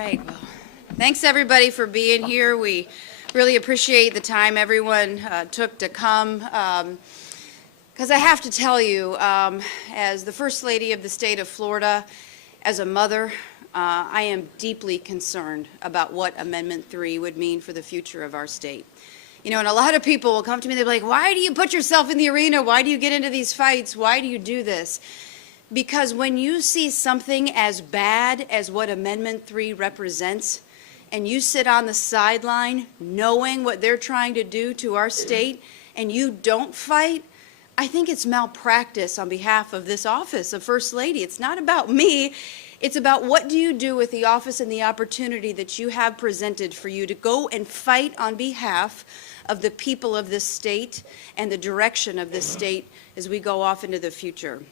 right. Well, thanks everybody for being here. We really appreciate the time everyone took to come. Because I have to tell you, as the First Lady of the state of Florida, as a mother, I am deeply concerned about what Amendment 3 would mean for the future of our state. You know, and a lot of people will come to me, they're like, why do you put yourself in the arena? Why do you get into these fights? Why do you do this? Because when you see something as bad as what Amendment 3 represents, and you sit on the sideline knowing what they're trying to do to our state, and you don't fight, I think it's malpractice on behalf of this office of First Lady. It's not about me. It's about what do you do with the office and the opportunity that you have presented for you to go and fight on behalf of the people of this state and the direction of this state as we go off into the future.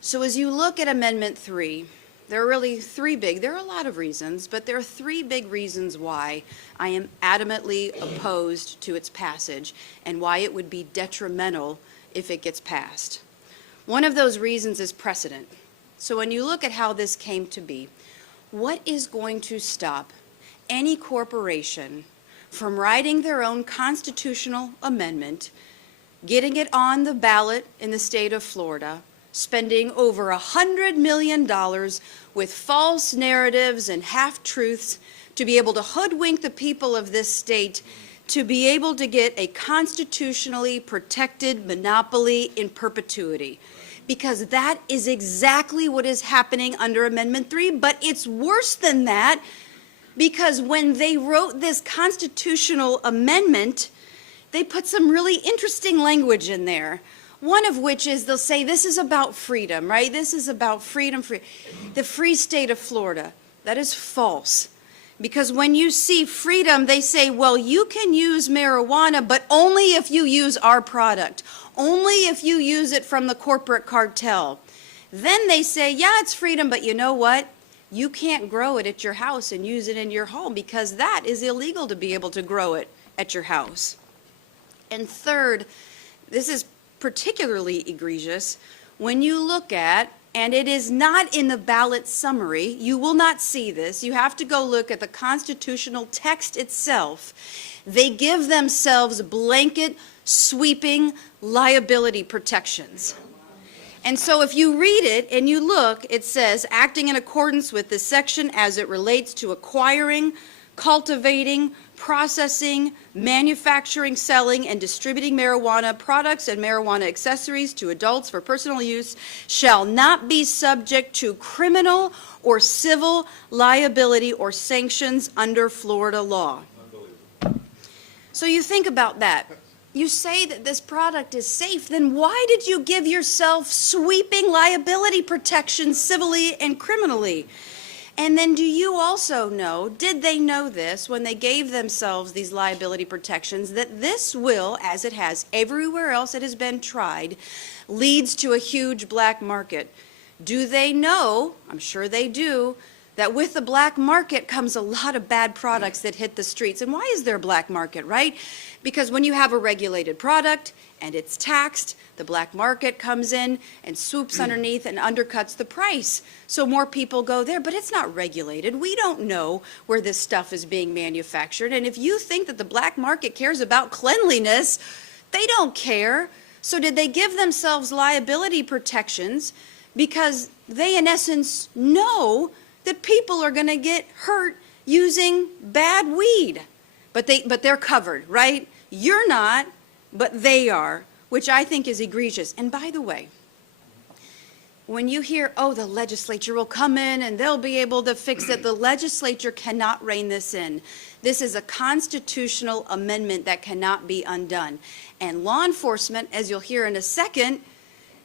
So as you look at Amendment 3, there are really there are a lot of reasons, but there are three big reasons why I am adamantly opposed to its passage and why it would be detrimental if it gets passed. One of those reasons is precedent. So when you look at how this came to be, what is going to stop any corporation from writing their own constitutional amendment, getting it on the ballot in the state of Florida, spending over $100 million with false narratives and half-truths to be able to hoodwink the people of this state to be able to get a constitutionally protected monopoly in perpetuity? Because that is exactly what is happening under Amendment 3, but it's worse than that, because when they wrote this constitutional amendment, they put some really interesting language in there. One of which is they'll say this is about freedom, right? This is about freedom, the free state of Florida. That is false. Because when you see freedom, they say, well, you can use marijuana, but only if you use our product. Only if you use it from the corporate cartel. Then they say, yeah, it's freedom, but you know what? You can't grow it at your house and use it in your home because that is illegal to be able to grow it at your house. And third, this is particularly egregious when you look at, and it is not in the ballot summary, you will not see this, you have to go look at the constitutional text itself. They give themselves blanket, sweeping liability protections. And so if you read it and you look, it says, acting in accordance with this section as it relates to acquiring, cultivating, processing, manufacturing, selling, and distributing marijuana products and marijuana accessories to adults for personal use shall not be subject to criminal or civil liability or sanctions under Florida law. So you think about that. You say that this product is safe, then why did you give yourself sweeping liability protection civilly and criminally? And then do you also know, did they know this when they gave themselves these liability protections, that this will, as it has everywhere else it has been tried, leads to a huge black market? Do they know, I'm sure they do, that with the black market comes a lot of bad products that hit the streets? And why is there a black market, right? Because when you have a regulated product and it's taxed, the black market comes in and swoops underneath and undercuts the price. So more people go there, but it's not regulated. We don't know where this stuff is being manufactured. And if you think that the black market cares about cleanliness, they don't care. So did they give themselves liability protections because they, in essence, know that people are going to get hurt using bad weed? But they're covered, right? You're not, but they are, which I think is egregious. And by the way, when you hear, oh, the legislature will come in and they'll be able to fix it, the legislature cannot rein this in. This is a constitutional amendment that cannot be undone. And law enforcement, as you'll hear in a second,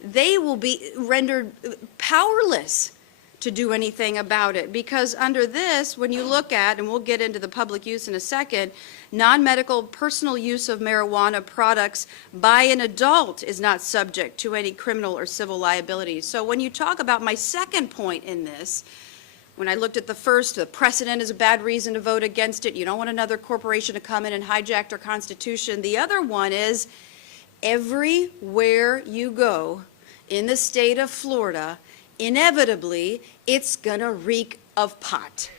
they will be rendered powerless to do anything about it, because under this, when you look at, and we'll get into the public use in a second, non-medical personal use of marijuana products by an adult is not subject to any criminal or civil liability. So when you talk about my second point in this, when I looked at the first, the precedent is a bad reason to vote against it. You don't want another corporation to come in and hijack our Constitution. The other one is everywhere you go in the state of Florida, inevitably, it's gonna reek of pot.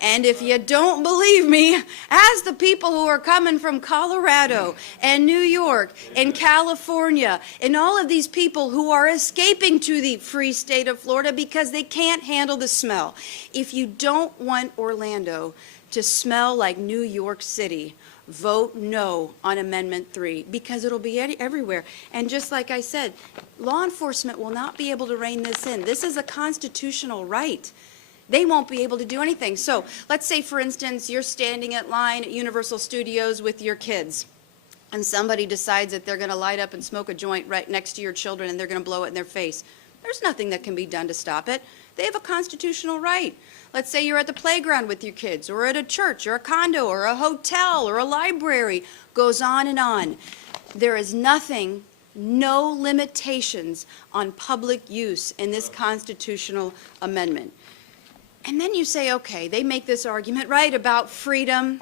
And if you don't believe me, ask the people who are coming from Colorado and New York and California and all of these people who are escaping to the free state of Florida because they can't handle the smell. If you don't want Orlando to smell like New York City, vote no on Amendment 3 because it'll be everywhere. And just like I said, law enforcement will not be able to rein this in. This is a constitutional right. They won't be able to do anything. So let's say, for instance, you're standing at line at Universal Studios with your kids, and somebody decides that they're going to light up and smoke a joint right next to your children, and they're going to blow it in their face. There's nothing that can be done to stop it. They have a constitutional right. Let's say you're at the playground with your kids, or at a church, or a condo, or a hotel, or a library. Goes on and on. There is nothing, no limitations on public use in this constitutional amendment. And then you say, okay, they make this argument, right, about freedom,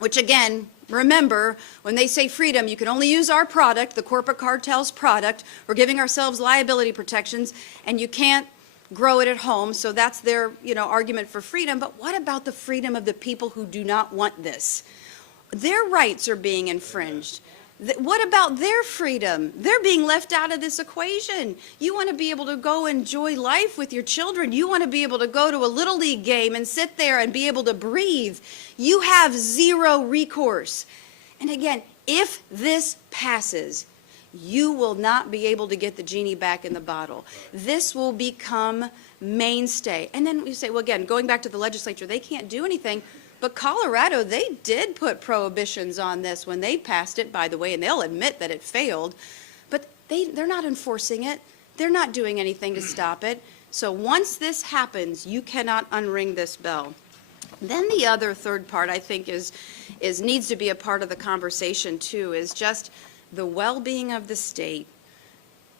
which again, remember, when they say freedom, you can only use our product, the corporate cartel's product. We're giving ourselves liability protections, and you can't grow it at home, so that's their, argument for freedom. But what about the freedom of the people who do not want this? Their rights are being infringed. What about their freedom? They're being left out of this equation. You want to be able to go enjoy life with your children. You want to be able to go to a Little League game and sit there and be able to breathe. You have zero recourse. And again, if this passes, you will not be able to get the genie back in the bottle. This will become mainstay. And then you say, well, again, going back to the legislature, they can't do anything. But Colorado, they did put prohibitions on this when they passed it, by the way, and they'll admit that it failed. But they're not enforcing it. They're not doing anything to stop it. So once this happens, you cannot unring this bell. Then the other third part, I think, is needs to be a part of the conversation, too, is just the well-being of the state,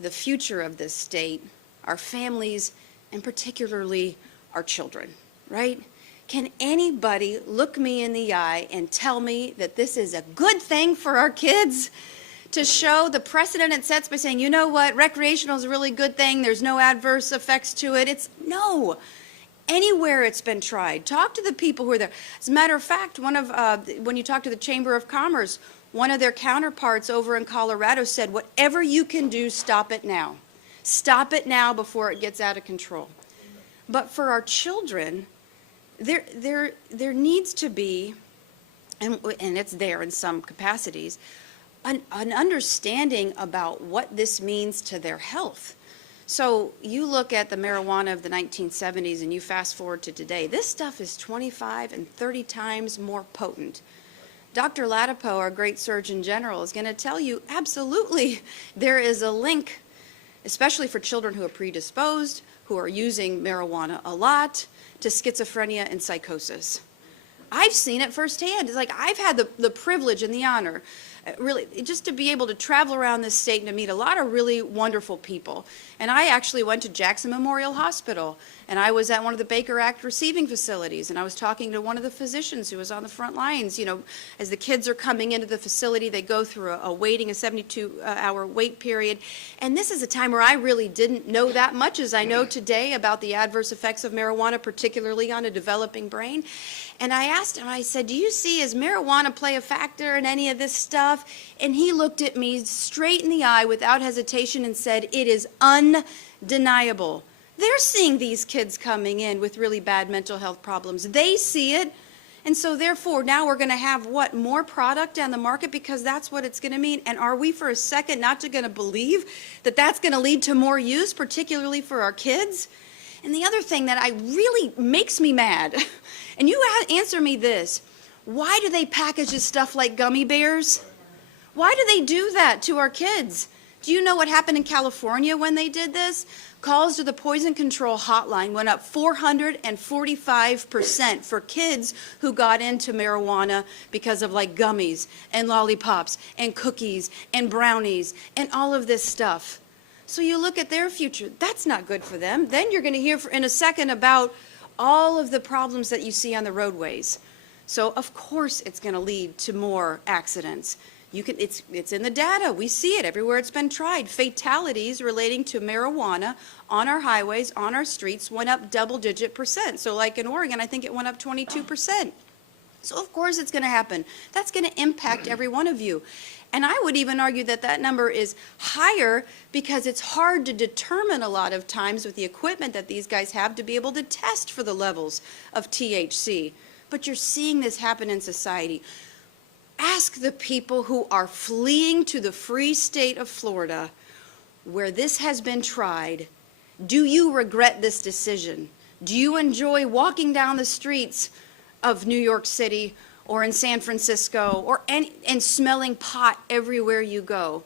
the future of this state, our families, and particularly our children, right? Can anybody look me in the eye and tell me that this is a good thing for our kids? To show the precedent it sets by saying, you know what, recreational is a really good thing, there's no adverse effects to it. No. Anywhere it's been tried. Talk to the people who are there. As a matter of fact, when you talk to the Chamber of Commerce, one of their counterparts over in Colorado said, whatever you can do, stop it now. Stop it now before it gets out of control. But for our children, there needs to be, and it's there in some capacities, an understanding about what this means to their health. So you look at the marijuana of the 1970s and you fast forward to today, this stuff is 25 and 30 times more potent. Dr. Latipo, our great Surgeon General, is going to tell you absolutely there is a link, especially for children who are predisposed, who are using marijuana a lot, to schizophrenia and psychosis. I've seen it firsthand. It's like I've had the privilege and the honor, really, just to be able to travel around this state and to meet a lot of really wonderful people. And I actually went to Jackson Memorial Hospital, and I was at one of the Baker Act receiving facilities, and I was talking to one of the physicians who was on the front lines. As the kids are coming into the facility, they go through a 72-hour wait period. And this is a time where I really didn't know that much as I know today about the adverse effects of marijuana, particularly on a developing brain. And I asked him, I said, do you see, does marijuana play a factor in any of this stuff? And he looked at me straight in the eye without hesitation and said, it is undeniable. They're seeing these kids coming in with really bad mental health problems. They see it. And so therefore, now we're going to have more product on the market because that's what it's going to mean. And are we for a second not going to believe that that's going to lead to more use, particularly for our kids? And the other thing that really makes me mad, and you answer me this, why do they package this stuff like gummy bears? Why do they do that to our kids? Do you know what happened in California when they did this? Calls to the poison control hotline went up 445% for kids who got into marijuana because of like gummies and lollipops and cookies and brownies and all of this stuff. So you look at their future, that's not good for them. Then you're going to hear in a second about all of the problems that you see on the roadways. So of course it's going to lead to more accidents. It's in the data. We see it everywhere it's been tried. Fatalities relating to marijuana on our highways, on our streets, went up double-digit %. So like in Oregon, I think it went up 22%. So of course it's going to happen. That's going to impact every one of you. And I would even argue that that number is higher because it's hard to determine a lot of times with the equipment that these guys have to be able to test for the levels of THC. But you're seeing this happen in society. Ask the people who are fleeing to the free state of Florida where this has been tried, do you regret this decision? Do you enjoy walking down the streets of New York City or in San Francisco and smelling pot everywhere you go?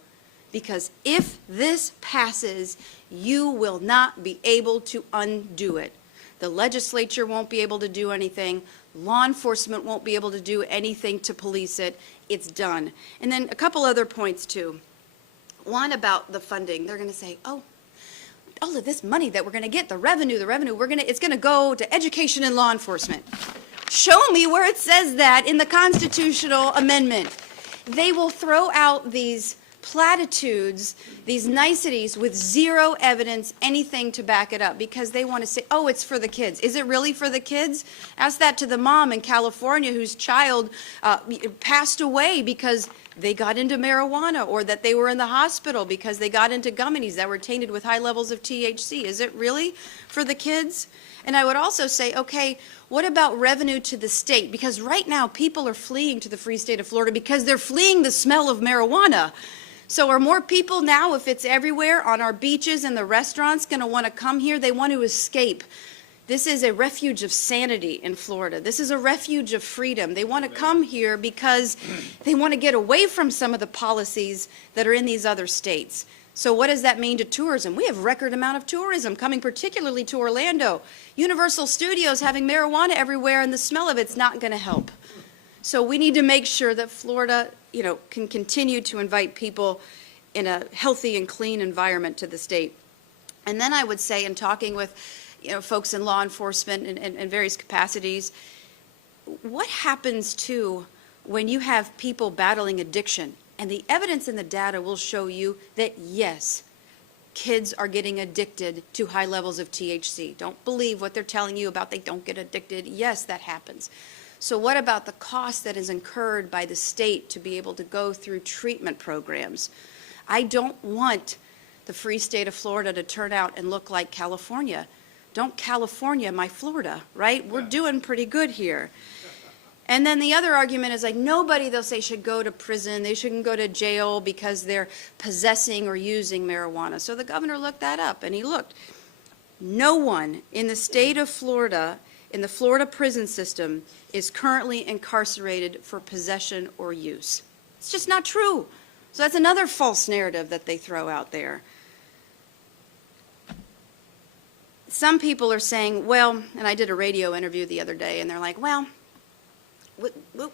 Because if this passes, you will not be able to undo it. The legislature won't be able to do anything. Law enforcement won't be able to do anything to police it. It's done. And then a couple other points too. One about the funding. They're going to say, oh, all of this money that we're going to get, the revenue, it's going to go to education and law enforcement. Show me where it says that in the constitutional amendment. They will throw out these platitudes, these niceties with zero evidence, anything to back it up, because they want to say, oh, it's for the kids. Is it really for the kids? Ask that to the mom in California whose child passed away because they got into marijuana, or that they were in the hospital because they got into gummies that were tainted with high levels of THC. Is it really for the kids? And I would also say, okay, what about revenue to the state? Because right now people are fleeing to the free state of Florida because they're fleeing the smell of marijuana. So are more people now, if it's everywhere, on our beaches and the restaurants, going to want to come here? They want to escape. This is a refuge of sanity in Florida. This is a refuge of freedom. They want to come here because they want to get away from some of the policies that are in these other states. So what does that mean to tourism? We have a record amount of tourism coming particularly to Orlando. Universal Studios having marijuana everywhere, and the smell of it's not going to help. So we need to make sure that Florida, can continue to invite people in a healthy and clean environment to the state. And then I would say, in talking with, folks in law enforcement and various capacities, what happens too when you have people battling addiction? And the evidence in the data will show you that yes, kids are getting addicted to high levels of THC. Don't believe what they're telling you about they don't get addicted. Yes, that happens. So what about the cost that is incurred by the state to be able to go through treatment programs? I don't want the free state of Florida to turn out and look like California. Don't California my Florida, right? We're doing pretty good here. And then the other argument is like nobody, they'll say, should go to prison. They shouldn't go to jail because they're possessing or using marijuana. So the governor looked that up, and he looked. No one in the state of Florida, in the Florida prison system, is currently incarcerated for possession or use. It's just not true. So that's another false narrative that they throw out there. Some people are saying, well, and I did a radio interview the other day, and they're like, well,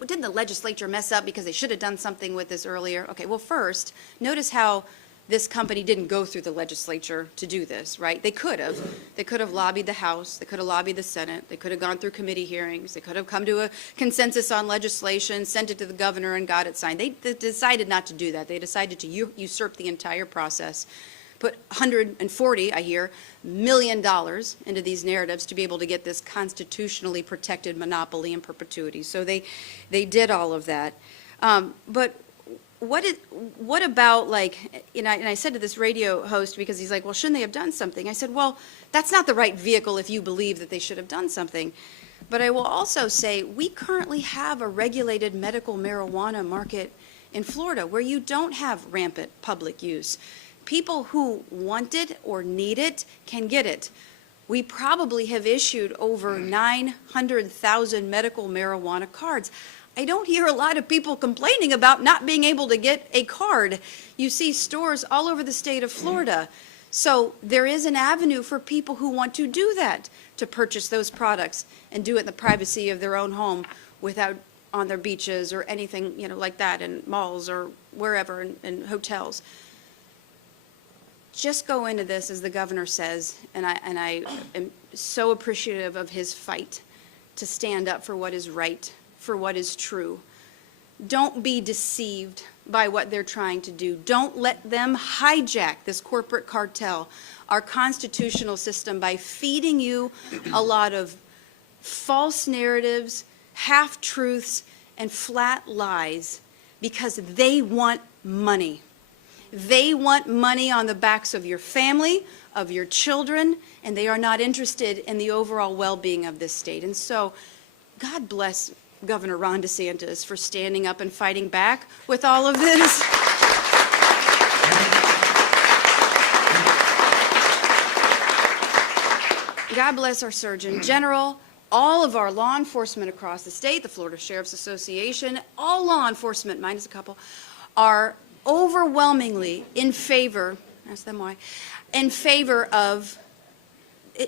didn't the legislature mess up because they should have done something with this earlier? Okay, well, first, notice how this company didn't go through the legislature to do this, right? They could have. They could have lobbied the House. They could have lobbied the Senate. They could have gone through committee hearings. They could have come to a consensus on legislation, sent it to the governor, and got it signed. They decided not to do that. They decided to usurp the entire process, put $140, I hear, million into these narratives to be able to get this constitutionally protected monopoly in perpetuity. So they did all of that. But what about, like, and I said to this radio host, because he's like, well, shouldn't they have done something? I said, well, that's not the right vehicle if you believe that they should have done something. But I will also say we currently have a regulated medical marijuana market in Florida where you don't have rampant public use. People who want it or need it can get it. We probably have issued over 900,000 medical marijuana cards. I don't hear a lot of people complaining about not being able to get a card. You see stores all over the state of Florida. So there is an avenue for people who want to do that, to purchase those products and do it in the privacy of their own home without on their beaches or anything, like that, in malls or wherever, in hotels. Just go into this, as the governor says, and I am so appreciative of his fight to stand up for what is right, for what is true. Don't be deceived by what they're trying to do. Don't let them hijack this corporate cartel, our constitutional system, by feeding you a lot of false narratives, half-truths, and flat lies because they want money. They want money on the backs of your family, of your children, and they are not interested in the overall well-being of this state. And so, God bless Governor Ron DeSantis for standing up and fighting back with all of this. God bless our Surgeon General, all of our law enforcement across the state, the Florida Sheriff's Association, all law enforcement, minus a couple, are overwhelmingly in favor, ask them why, in favor of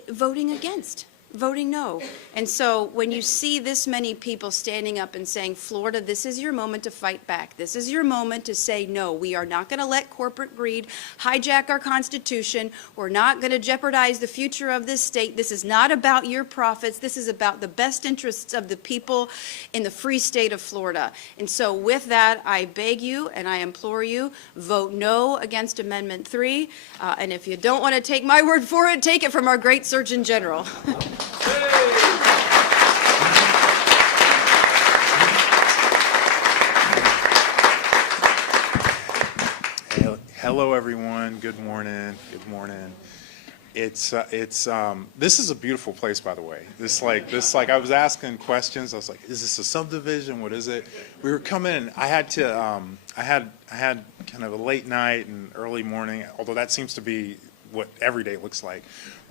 voting against, voting no. And so when you see this many people standing up and saying, Florida, this is your moment to fight back. This is your moment to say, no, we are not going to let corporate greed hijack our Constitution. We're not going to jeopardize the future of this state. This is not about your profits. This is about the best interests of the people in the free state of Florida. And so with that, I beg you and I implore you, vote no against Amendment 3. And if you don't want to take my word for it, take it from our great Surgeon General. Hello, everyone. Good morning. Good morning. This is a beautiful place, by the way. This like I was asking questions. I was like, is this a subdivision? What is it? We were coming in. I had kind of a late night and early morning, although that seems to be what every day looks like.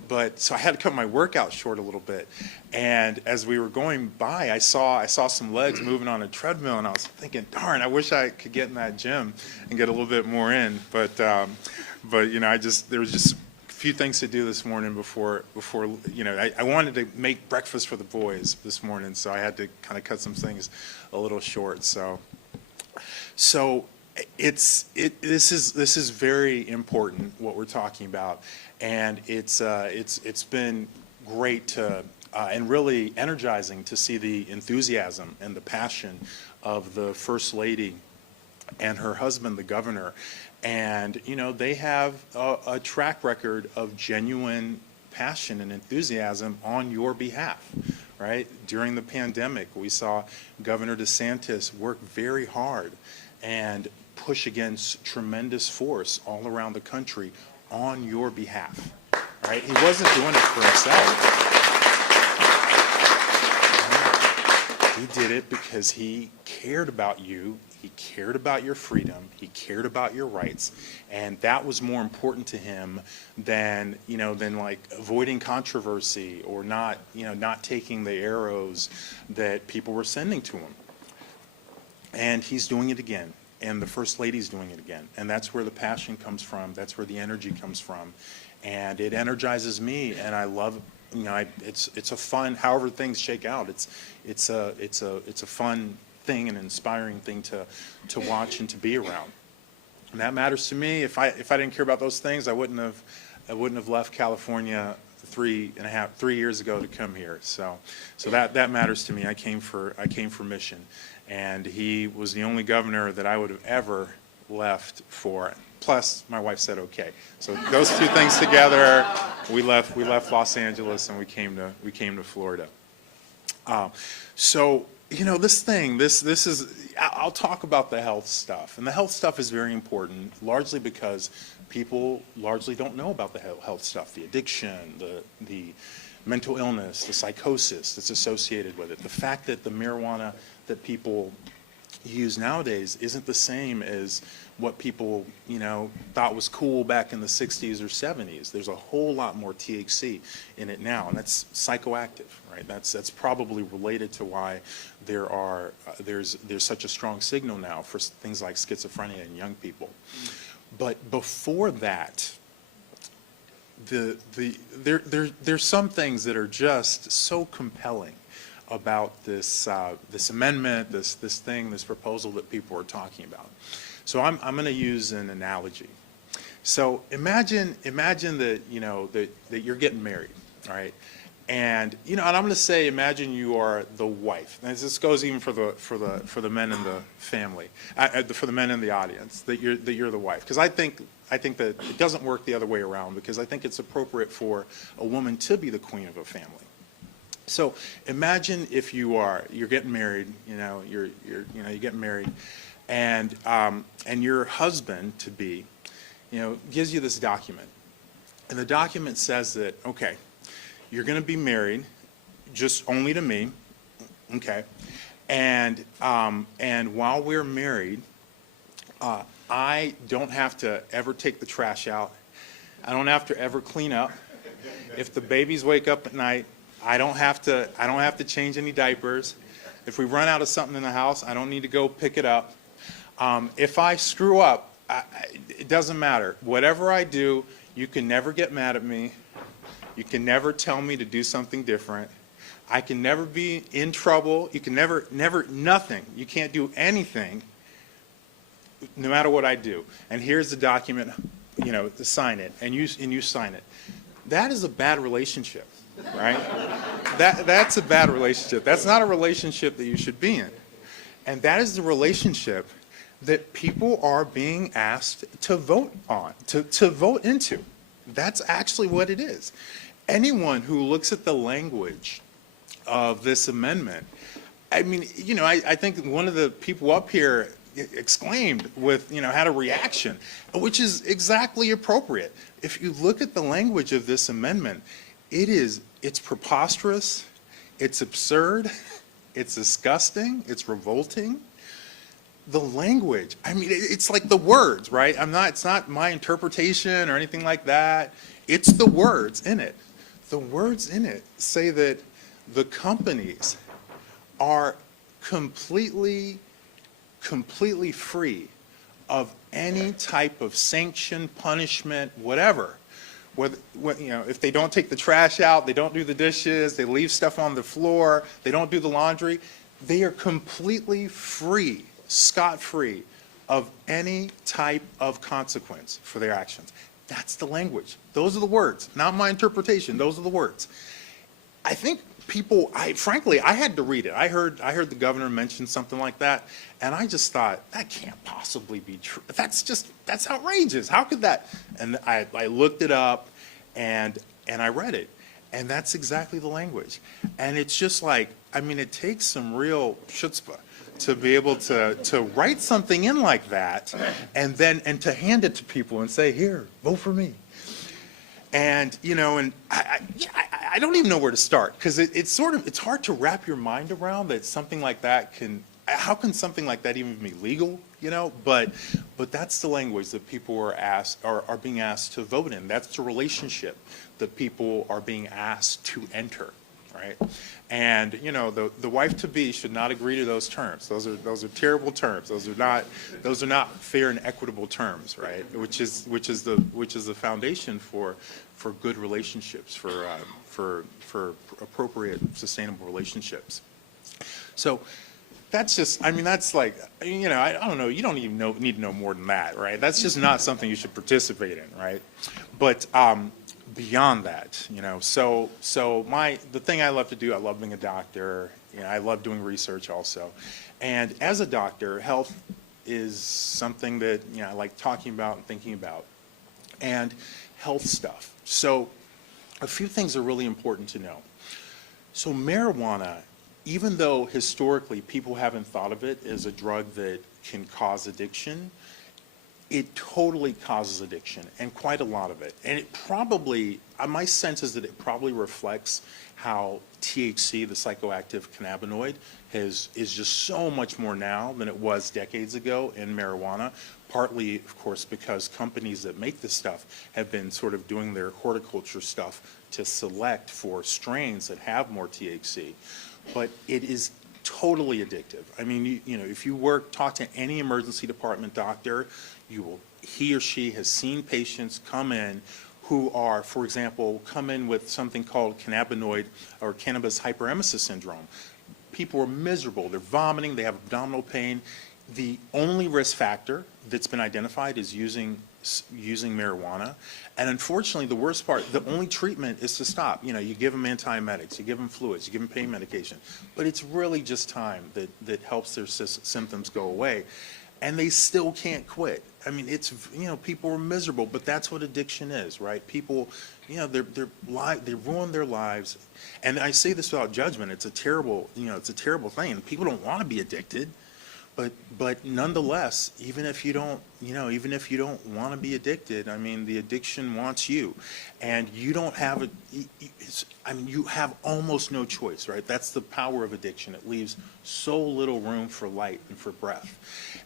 But so I had to cut my workout short a little bit. And as we were going by, I saw some legs moving on a treadmill, and I was thinking, darn, I wish I could get in that gym and get a little bit more in. But you know, there was just a few things to do this morning before you know, I wanted to make breakfast for the boys this morning, so I had to kind of cut some things a little short. So this is very important what we're talking about, and it's been great to and really energizing to see the enthusiasm and the passion of the First Lady and her husband, the governor. And you know, they have a track record of genuine passion and enthusiasm on your behalf. Right? During the pandemic, we saw Governor DeSantis work very hard and push against tremendous force all around the country on your behalf. Right? He wasn't doing it for himself. He did it because he cared about you, he cared about your freedom, he cared about your rights, and that was more important to him than like avoiding controversy or not taking the arrows that people were sending to him. And he's doing it again. And the First Lady's doing it again. And that's where the passion comes from. That's where the energy comes from. And it energizes me, and I love, it's a fun, however things shake out, it's a fun thing, an inspiring thing to watch and to be around. And that matters to me. If I didn't care about those things, I wouldn't have left California 3 years ago to come here. So that matters to me. I came for mission. And he was the only governor that I would have ever left for. Plus, my wife said okay. So those two things together, we left Los Angeles and we came to Florida. So you know, this is. I'll talk about the health stuff, and the health stuff is very important, largely because people largely don't know about the health stuff, the addiction, the mental illness, the psychosis that's associated with it, the fact that the marijuana that people use nowadays isn't the same as what people, thought was cool back in the 60s or 70s. There's a whole lot more THC in it now, and that's psychoactive, right? That's probably related to why there's such a strong signal now for things like schizophrenia in young people. But before that, there's some things that are just so compelling about this amendment, this proposal that people are talking about. So I'm going to use an analogy. So imagine that that you're getting married, all right, And, and I'm going to say, imagine you are the wife. And this goes even for the men in the family, for the men in the audience, that you're the wife. Because I think that it doesn't work the other way around, because I think it's appropriate for a woman to be the queen of a family. So imagine if you're getting married, you're getting married, and your husband to be, gives you this document, and the document says that, okay, you're going to be married just only to me, okay, and while we're married, I don't have to ever take the trash out. I don't have to ever clean up. If the babies wake up at night, I don't have to change any diapers. If we run out of something in the house, I don't need to go pick it up. If I screw up, it doesn't matter. Whatever I do, you can never get mad at me. You can never tell me to do something different. I can never be in trouble. You can never, nothing. You can't do anything, no matter what I do. And here's the document, to sign it, and you sign it. That is a bad relationship, right? That's a bad relationship. That's not a relationship that you should be in. And that is the relationship that people are being asked to vote on, to vote into. That's actually what it is. Anyone who looks at the language of this amendment, I mean, I think one of the people up here exclaimed had a reaction, which is exactly appropriate. If you look at the language of this amendment, it's preposterous, it's absurd, it's disgusting, it's revolting. The language, I mean, it's like the words, right? It's not my interpretation or anything like that. It's the words in it. The words in it say that the companies are completely free of any type of sanction, punishment, whatever. If they don't take the trash out, they don't do the dishes, they leave stuff on the floor, they don't do the laundry, they are completely free, scot-free of any type of consequence for their actions. That's the language. Those are the words, not my interpretation. Those are the words. I think people, frankly, I had to read it. I heard the governor mention something like that, and I just thought, that can't possibly be true. That's outrageous. How could that? And I looked it up, and I read it, and that's exactly the language. And it's just like, I mean, it takes some real chutzpah to be able to write something in like that, and to hand it to people and say, here, vote for me. And and I don't even know where to start, because it's hard to wrap your mind around that something like that how can something like that even be legal, but that's the language that people are being asked to vote in. That's the relationship that people are being asked to enter, right? And the wife-to-be should not agree to those terms. Those are terrible terms. Those are not fair and equitable terms, right? Which is the foundation for good relationships, for appropriate, sustainable relationships. So that's just, that's like, I don't know, you don't even need to know more than that, right? That's just not something you should participate in, right? But beyond that, so the thing I love to do, I love being a doctor, I love doing research also. And as a doctor, health is something that, I like talking about and thinking about, and health stuff. So a few things are really important to know. So marijuana, even though historically people haven't thought of it as a drug that can cause addiction, it totally causes addiction, and quite a lot of it. And it probably, my sense is that it probably reflects how THC, the psychoactive cannabinoid, is just so much more now than it was decades ago in marijuana, partly, of course, because companies that make this stuff have been sort of doing their horticulture stuff to select for strains that have more THC. But it is totally addictive. I mean, if you talk to any emergency department doctor, he or she has seen patients come in who are, for example, come in with something called cannabinoid or cannabis hyperemesis syndrome. People are miserable, they're vomiting, they have abdominal pain. The only risk factor that's been identified is using using marijuana. And unfortunately, the worst part, the only treatment is to stop. You know, you give them antiemetics, you give them fluids, you give them pain medication. But it's really just time that helps their symptoms go away. And they still can't quit. I mean, it's, you know, people are miserable, but that's what addiction is, right? People, you know, they ruin their lives. And I say this without judgment. It's a terrible, you know, it's a terrible thing. And people don't want to be addicted. But nonetheless, even if you don't, you know, even if you don't want to be addicted, I mean, the addiction wants you, and you don't have I mean, you have almost no choice, right? That's the power of addiction. It leaves so little room for light and for breath,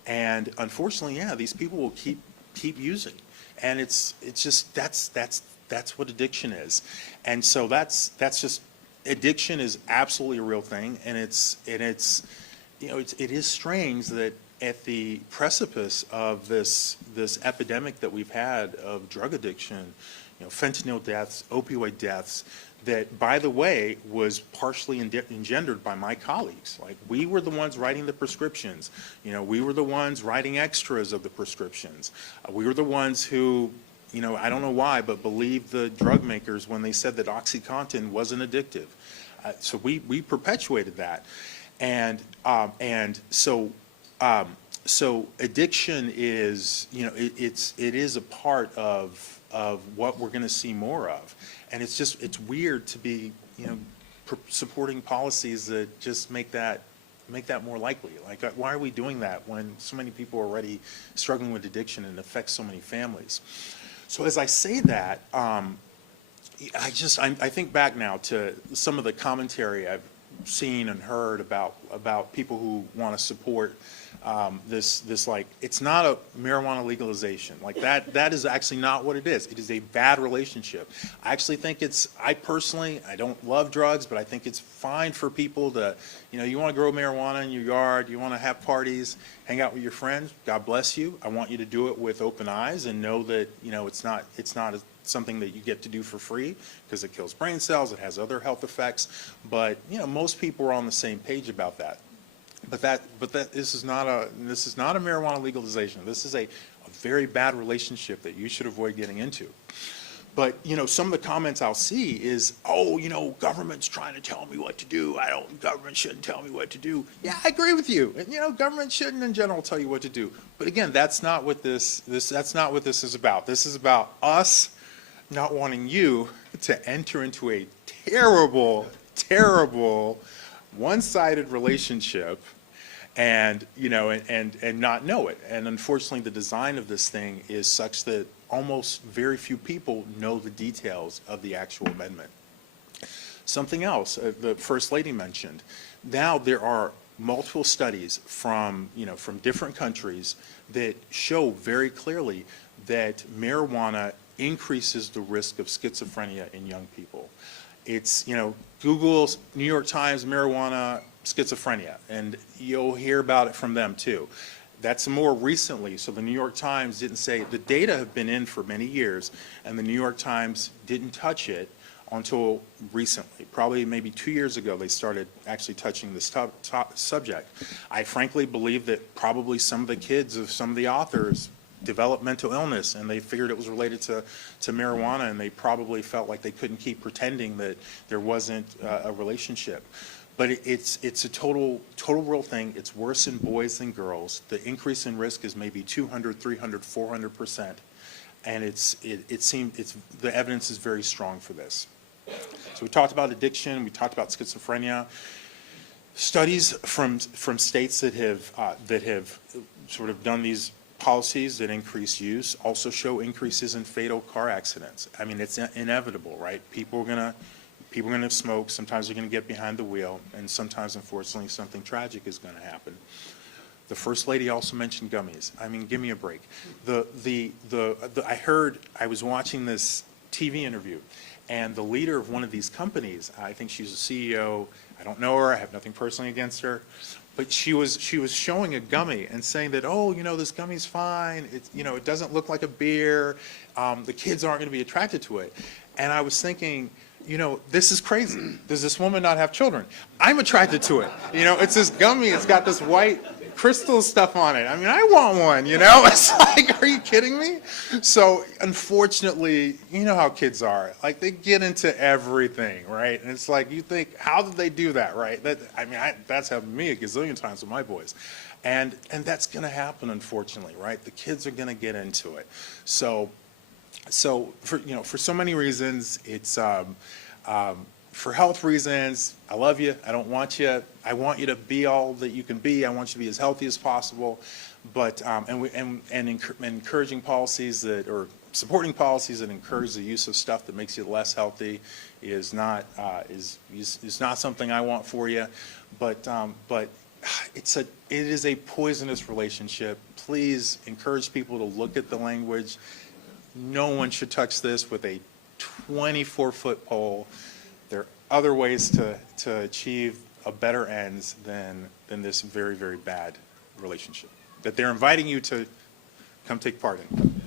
and unfortunately, yeah, these people will keep using, and it's just that's what addiction is, and so that's just addiction is absolutely a real thing, and it's. You know, it is strange that at the precipice of this epidemic that we've had of drug addiction, you know, fentanyl deaths, opioid deaths, that, by the way, was partially engendered by my colleagues. Like, we were the ones writing the prescriptions. You know, we were the ones writing extras of the prescriptions. We were the ones who, you know, I don't know why, but believed the drug makers when they said that OxyContin wasn't addictive. So we perpetuated that. And so addiction is, you know, it is a part of what we're going to see more of, and it's weird to be, you know, supporting policies that just make that more likely. Like, why are we doing that when so many people are already struggling with addiction and it affects so many families? So as I say that, I think back now to some of the commentary I've seen and heard about people who want to support this like, it's not a marijuana legalization. Like, that is actually not what it is. It is a bad relationship. I actually think I don't love drugs, but I think it's fine for people to, you know, you want to grow marijuana in your yard, you want to have parties, hang out with your friends, God bless you. I want you to do it with open eyes and know that, you know, it's not something that you get to do for free, because it kills brain cells, it has other health effects, but, you know, most people are on the same page about that. But this is not a marijuana legalization. This is a very bad relationship that you should avoid getting into. But, you know, some of the comments I'll see is, oh, you know, government's trying to tell me what to do. Government shouldn't tell me what to do. Yeah, I agree with you. And, you know, government shouldn't in general tell you what to do. But again, that's not what this is about. This is about us not wanting you to enter into a terrible, terrible, one-sided relationship and, you know, and not know it. And unfortunately, the design of this thing is such that almost very few people know the details of the actual amendment. Something else the First Lady mentioned. Now there are multiple studies from different countries that show very clearly that marijuana increases the risk of schizophrenia in young people. It's, you know, Google's New York Times marijuana schizophrenia, and you'll hear about it from them too. That's more recently, so the New York Times didn't say, the data have been in for many years, and the New York Times didn't touch it until recently. Probably maybe 2 years ago they started actually touching this subject. I frankly believe that probably some of the kids of some of the authors developed mental illness, and they figured it was related to marijuana, and they probably felt like they couldn't keep pretending that there wasn't a relationship. But it's a total real thing. It's worse in boys than girls. The increase in risk is maybe 200, 300, 400%, and the evidence is very strong for this. So we talked about addiction. We talked about schizophrenia. Studies from states that have sort of done these policies that increase use also show increases in fatal car accidents. I mean, it's inevitable, right? People are gonna smoke. Sometimes they're gonna get behind the wheel, and sometimes, unfortunately, something tragic is gonna happen. The First Lady also mentioned gummies. I mean, give me a break. I was watching this TV interview, and the leader of one of these companies, I think she's a CEO. I don't know her. I have nothing personally against her. But she was showing a gummy and saying that, oh, you know, this gummy's fine. It doesn't look like a beer. The kids aren't going to be attracted to it. And I was thinking, you know, this is crazy. Does this woman not have children? I'm attracted to it. You know, it's this gummy. It's got this white crystal stuff on it. I mean, I want one, you know? It's like, are you kidding me? So unfortunately, you know how kids are. Like, they get into everything, right? And it's like, you think, how did they do that, right? That's happened to me a gazillion times with my boys. And that's going to happen, unfortunately, right? The kids are going to get into it. So for so many reasons, it's for health reasons. I love you. I don't want you. I want you to be all that you can be. I want you to be as healthy as possible. But encouraging policies that, or supporting policies that encourage the use of stuff that makes you less healthy is not something I want for you. But it is a poisonous relationship. Please encourage people to look at the language. No one should touch this with a 24-foot pole. There are other ways to achieve a better ends than this very, very bad relationship that they're inviting you to come take part in.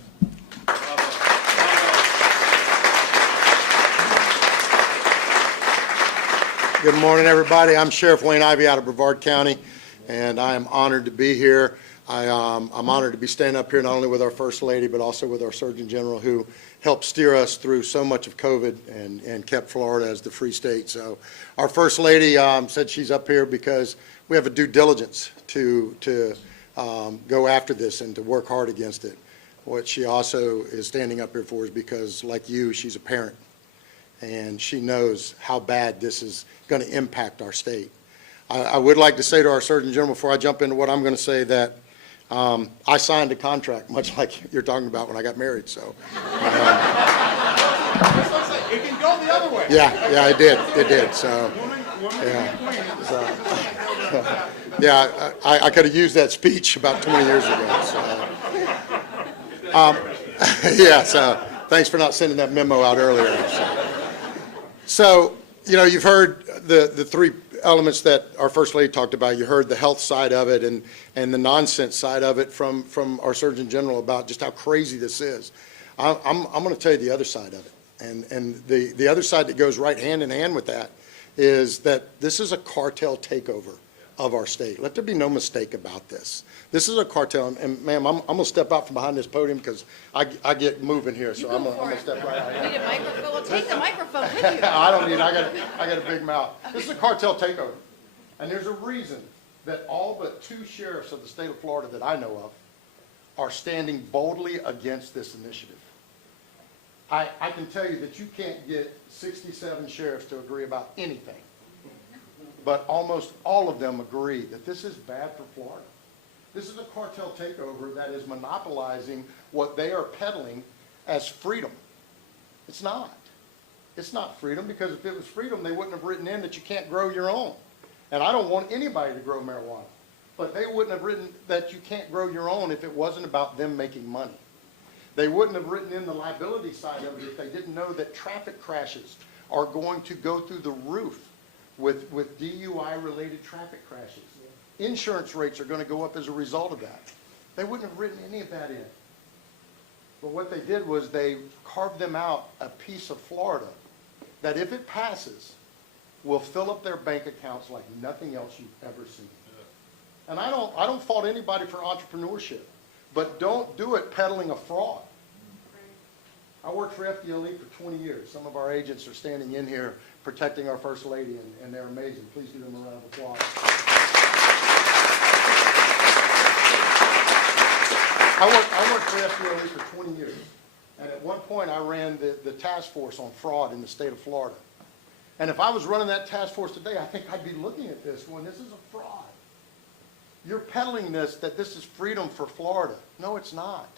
Good morning, everybody. I'm Sheriff Wayne Ivey out of Brevard County, and I am honored to be here. I'm honored to be standing up here not only with our First Lady, but also with our Surgeon General, who helped steer us through so much of COVID and kept Florida as the free state. So our First Lady said she's up here because we have a due diligence to go after this and to work hard against it. What she also is standing up here for is because, like you, she's a parent, and she knows how bad this is going to impact our state. I would like to say to our Surgeon General, before I jump into what I'm going to say, that I signed a contract, much like you're talking about when I got married. So It can go the other way. yeah, it did. So yeah, I could have used that speech about 20 years ago. So, yeah. So thanks for not sending that memo out earlier. So you've heard the three elements that our First Lady talked about. You heard the health side of it and the nonsense side of it from our Surgeon General about just how crazy this is. I'm going to tell you the other side of it. And the other side that goes right hand in hand with that is that this is a cartel takeover of our state. Let there be no mistake about this. This is a cartel, and ma'am, I'm going to step out from behind this podium because I get moving here, so I'm going to step right out. Need a microphone? Well, take the microphone with you. I don't need it. I got a big mouth. This is a cartel takeover. And there's a reason that all but 2 sheriffs of the state of Florida that I know of are standing boldly against this initiative. I can tell you that you can't get 67 sheriffs to agree about anything. But almost all of them agree that this is bad for Florida. This is a cartel takeover that is monopolizing what they are peddling as freedom. It's not. It's not freedom, because if it was freedom, they wouldn't have written in that you can't grow your own. And I don't want anybody to grow marijuana. But they wouldn't have written that you can't grow your own if it wasn't about them making money. They wouldn't have written in the liability side of it if they didn't know that traffic crashes are going to go through the roof with DUI-related traffic crashes. Insurance rates are going to go up as a result of that. They wouldn't have written any of that in. But what they did was they carved them out a piece of Florida that, if it passes, will fill up their bank accounts like nothing else you've ever seen. And I don't fault anybody for entrepreneurship, but don't do it peddling a fraud. I worked for FDLE for 20 years. Some of our agents are standing in here protecting our First Lady, and they're amazing. Please give them a round of applause. I worked for FDLE for 20 years, and at one point I ran the task force on fraud in the state of Florida. And if I was running that task force today, I think I'd be looking at this going, this is a fraud. You're peddling this, that this is freedom for Florida. No, it's not.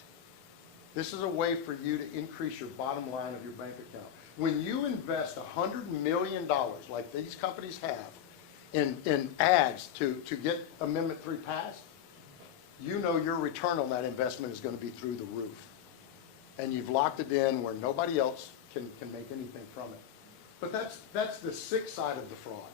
This is a way for you to increase your bottom line of your bank account. When you invest $100 million, like these companies have, in ads to get Amendment 3 passed, you know your return on that investment is going to be through the roof. And you've locked it in where nobody else can make anything from it. But that's the sick side of the fraud.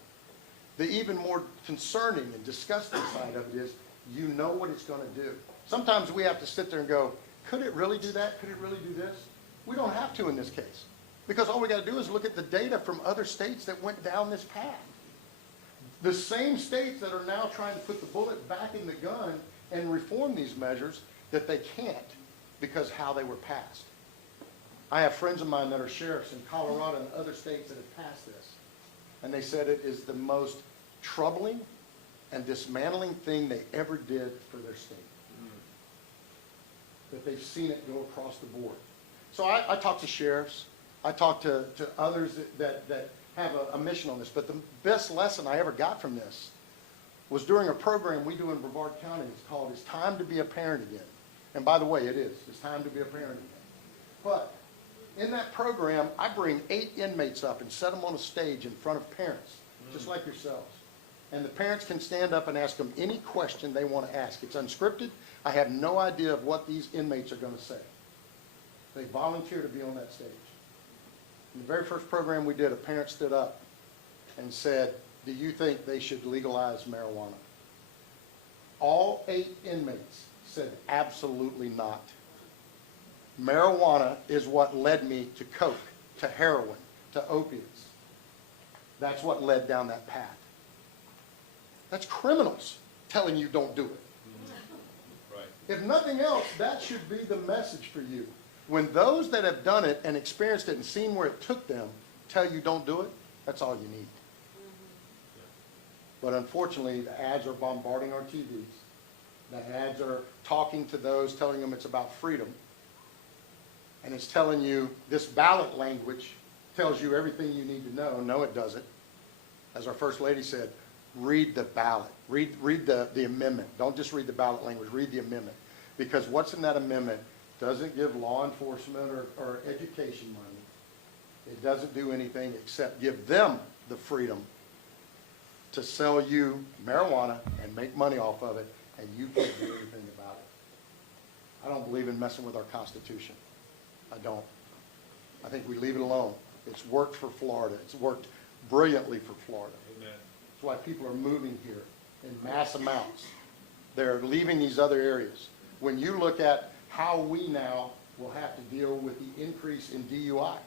The even more concerning and disgusting side of it is you know what it's going to do. Sometimes we have to sit there and go, could it really do that? Could it really do this? We don't have to in this case, because all we got to do is look at the data from other states that went down this path. The same states that are now trying to put the bullet back in the gun and reform these measures, that they can't because how they were passed. I have friends of mine that are sheriffs in Colorado and other states that have passed this. And they said it is the most troubling and dismantling thing they ever did for their state. That they've seen it go across the board. So I talk to sheriffs, I talk to others that have a mission on this, but the best lesson I ever got from this was during a program we do in Brevard County. It's called It's Time to Be a Parent Again. And by the way, it is. It's time to be a parent again. But in that program, I bring 8 inmates up and set them on a stage in front of parents, just like yourselves. And the parents can stand up and ask them any question they want to ask. It's unscripted. I have no idea of what these inmates are going to say. They volunteer to be on that stage. In the very first program we did, a parent stood up and said, "Do you think they should legalize marijuana?" All 8 inmates said, "Absolutely not. Marijuana is what led me to coke, to heroin, to opiates. That's what led down that path." That's criminals telling you don't do it. Right. If nothing else, that should be the message for you. When those that have done it and experienced it and seen where it took them tell you don't do it, that's all you need. But unfortunately, the ads are bombarding our TVs. The ads are talking to those, telling them it's about freedom. And it's telling you this ballot language tells you everything you need to know. No, it doesn't. As our First Lady said, read the ballot. Read the amendment. Don't just read the ballot language. Read the amendment. Because what's in that amendment doesn't give law enforcement or education money. It doesn't do anything except give them the freedom to sell you marijuana and make money off of it, and you can't do anything about it. I don't believe in messing with our Constitution. I don't. I think we leave it alone. It's worked for Florida. It's worked brilliantly for Florida. Amen. That's why people are moving here in mass amounts. They're leaving these other areas. When you look at how we now will have to deal with the increase in DUI.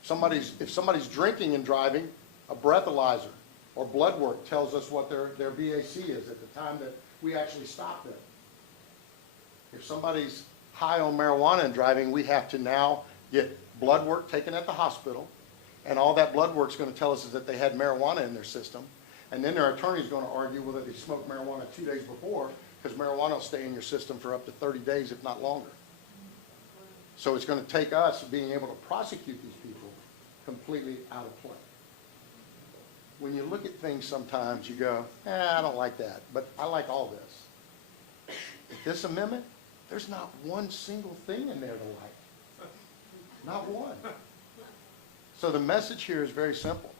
If somebody's drinking and driving, a breathalyzer or blood work tells us what their VAC is at the time that we actually stop them. If somebody's high on marijuana and driving, we have to now get blood work taken at the hospital, and all that blood work's going to tell us is that they had marijuana in their system, and then their attorney's going to argue whether they smoked marijuana 2 days before, because marijuana will stay in your system for up to 30 days, if not longer. So it's going to take us being able to prosecute these people completely out of play. When you look at things sometimes, you go, I don't like that, but I like all this. This amendment, there's not one single thing in there to like. Not one. So the message here is very simple.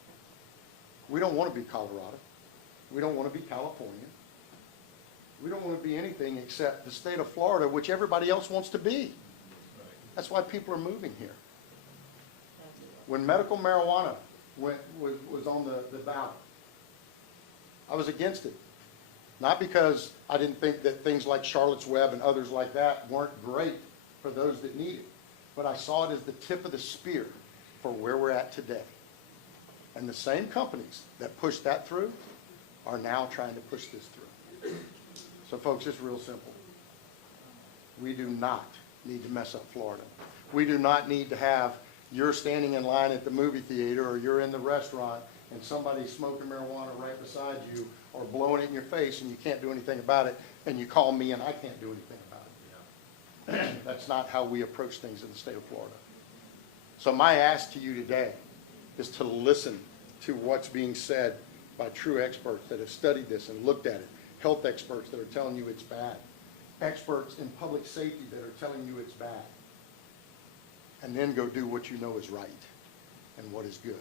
We don't want to be Colorado. We don't want to be California. We don't want to be anything except the state of Florida, which everybody else wants to be. That's why people are moving here. When medical marijuana was on the ballot, I was against it. Not because I didn't think that things like Charlotte's Web and others like that weren't great for those that need it, but I saw it as the tip of the spear for where we're at today. And the same companies that pushed that through are now trying to push this through. So folks, it's real simple. We do not need to mess up Florida. We do not need to have you're standing in line at the movie theater or you're in the restaurant and somebody's smoking marijuana right beside you or blowing it in your face and you can't do anything about it, and you call me and I can't do anything about it. That's not how we approach things in the state of Florida. So my ask to you today is to listen to what's being said by true experts that have studied this and looked at it. Health experts that are telling you it's bad. Experts in public safety that are telling you it's bad. And then go do what you know is right and what is good,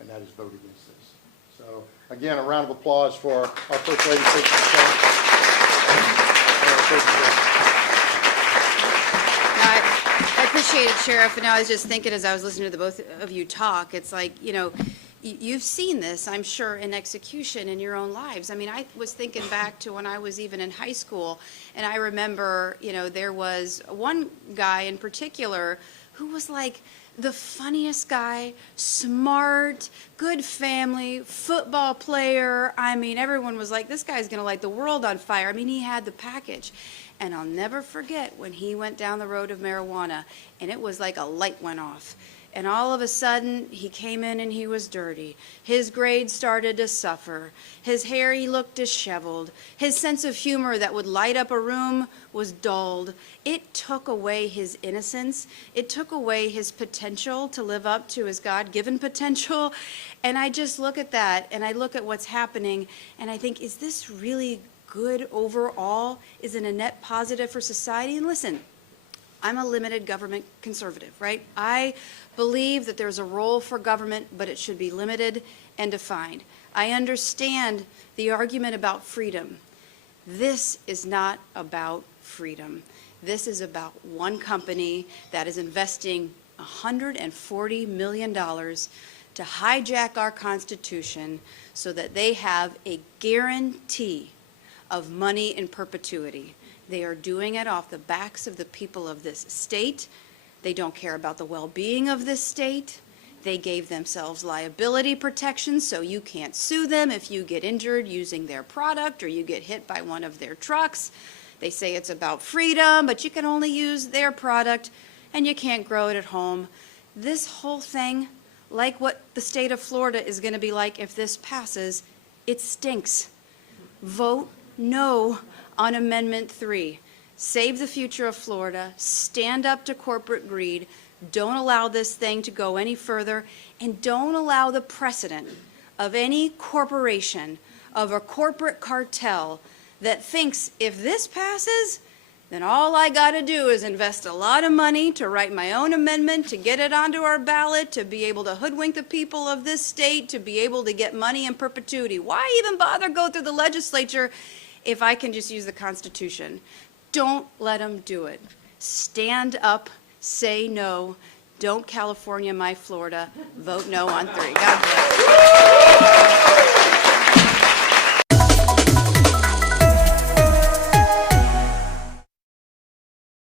and that is vote against this. So, again, a round of applause for our First Lady, I appreciate it, Sheriff, and I was just thinking as I was listening to the both of you talk, it's like, you know, you've seen this, I'm sure, in execution in your own lives. I mean, I was thinking back to when I was even in high school, and I remember, you know, there was one guy in particular who was like the funniest guy, smart, good family, football player. I mean, everyone was like, this guy's going to light the world on fire. I mean, he had the package. And I'll never forget when he went down the road of marijuana, and it was like a light went off. And all of a sudden, he came in and he was dirty. His grades started to suffer. His hair, he looked disheveled. His sense of humor that would light up a room was dulled. It took away his innocence. It took away his potential to live up to his God-given potential. And I just look at that, and I look at what's happening, and I think, is this really good overall? Is it a net positive for society? And listen, I'm a limited government conservative, right? I believe that there's a role for government, but it should be limited and defined. I understand the argument about freedom. This is not about freedom. This is about one company that is investing $140 million to hijack our Constitution so that they have a guarantee of money in perpetuity. They are doing it off the backs of the people of this state. They don't care about the well-being of this state. They gave themselves liability protection so you can't sue them if you get injured using their product or you get hit by one of their trucks. They say it's about freedom, but you can only use their product and you can't grow it at home. This whole thing, like what the state of Florida is going to be like if this passes, it stinks. Vote no on Amendment 3. Save the future of Florida. Stand up to corporate greed. Don't allow this thing to go any further. And don't allow the precedent of any corporation, of a corporate cartel that thinks if this passes, then all I got to do is invest a lot of money to write my own amendment, to get it onto our ballot, to be able to hoodwink the people of this state, to be able to get money in perpetuity. Why even bother go through the legislature if I can just use the Constitution? Don't let them do it. Stand up, say no. Don't California my Florida. Vote no on 3. God bless.